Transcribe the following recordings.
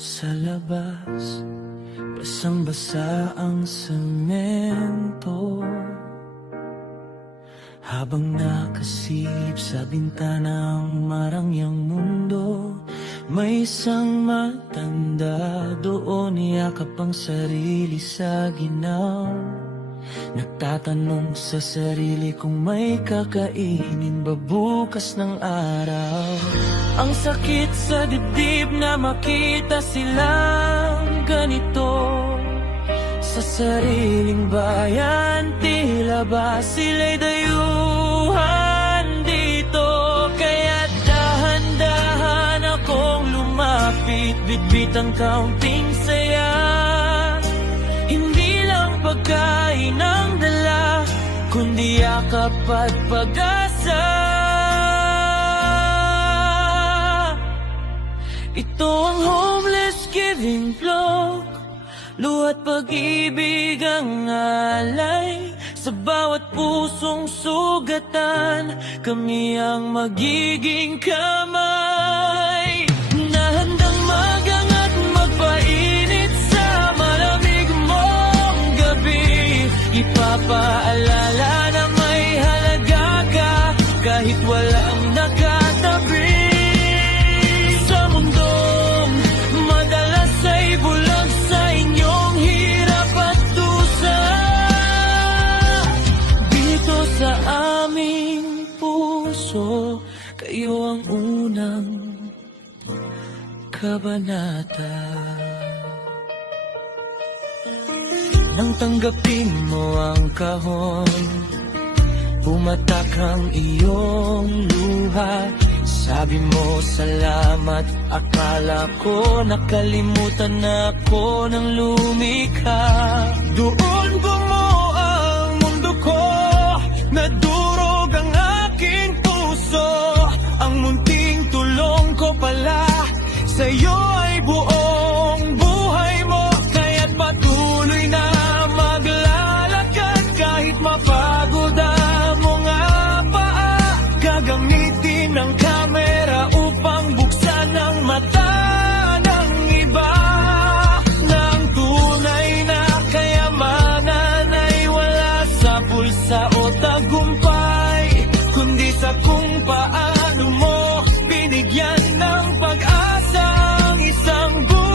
Sa labas, basang-basa ang semento. Habang nakasilip sa bintana ang marangyang mundo, may isang matanda doon, yakap ang sarili sa ginaw. Nagtatanong sa sarili kung may kakainin ba bukas ng araw. Ang sakit sa dibdib na makita silang ganito. Sa sariling bayan, tila ba sila'y dayuhan dito. Kaya dahan-dahan akong lumapit, bitbit ang kaunting saya. Hindi lang pagkain ang dala, kundi yakap at pag-asa. Ito ang homeless giving block, luha't pag-ibig ang alay. Sa bawat pusong sugatan, kami ang magiging kamay. Na handang magangat, magpainit sa malamig mong gabi. Ipapaalala na may halaga ka, kahit walang nakatabi. Sa mundong madalas ay bulag sa inyong hirap at dusa, dito sa aming puso, kayo ang unang kabanata. Nang tanggapin mo ang kahon, pumatak ang iyong luha. Sabi mo salamat, akala ko nakalimutan na ako ng lumikha. Doon bumuo ang mundo ko, nadurog ang aking puso. Ang munting tulong ko pala sa'yo ay buong buhay mo. Kaya't patuloy na maglalakad kahit mapagod ang mga paa. Gagamitin ang kamera upang buksan ang mata ng iba. Nang tunay na kayamanan ay wala sa bulsa o tagumpay, kundi sa kung paano mo binigyan ng pag-asa ang isang buhay.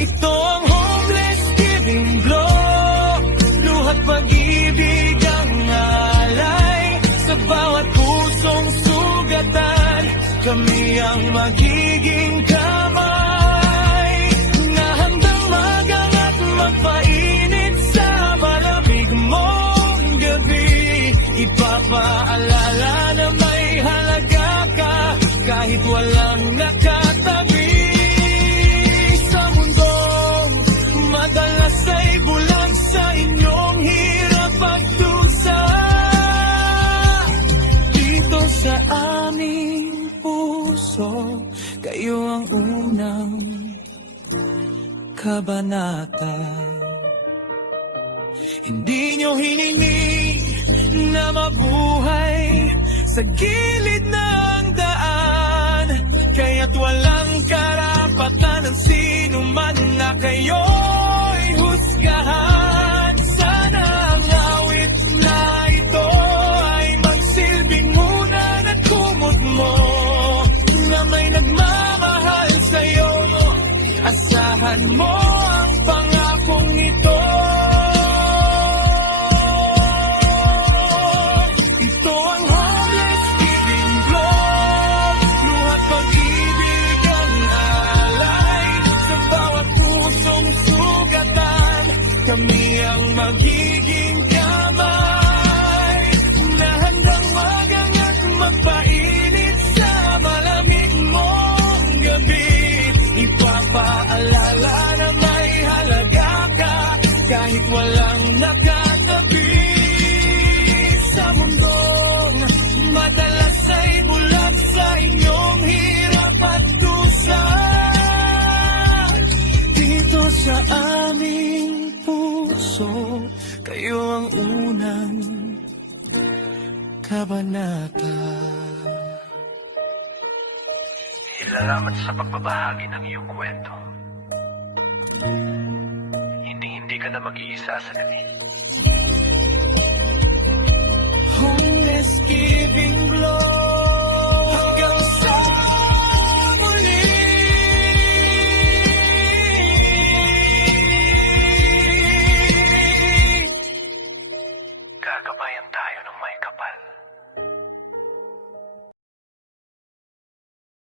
Ito ang homeless giving block, luha't pag-ibig ang alay. Sa bawat pusong sugatan, kami ang magiging kamay. Na handang magangat, magpainit sa malamig mong gabi. Ipapaalala na may halaga ka, kahit walang nakatabi. Sa mundong madalas ay bulag sa inyong hirap at dusa, dito sa aming puso, kayo ang unang kabanata. Hindi nyo hiningi na mabuhay sa gilid ng daan, kaya't walang karapatan ng sino man na kayo'y husgahan. Sana ang awit na ito ay magsilbing munan at kumot mo, na may nagmamahal sa'yo. Asahan mo ang pangakong ito. Ito ang homeless giving block, luha't pag-ibig ang alay. Sa bawat pusong sugatan, kami ang magiging kamay. Na handang magangat, magpainit sa malamig mong gabi. Ipapaalala na may halaga ka, kahit walang nakatabi. Sa mundong madalas ay bulag sa inyong hirap at dusa, dito sa aming puso, kayo ang unang kabanata. Salamat sa pagbabahagi ng iyong kwento. Hindi ka na mag-iisa sa gabi. Homeless giving glory.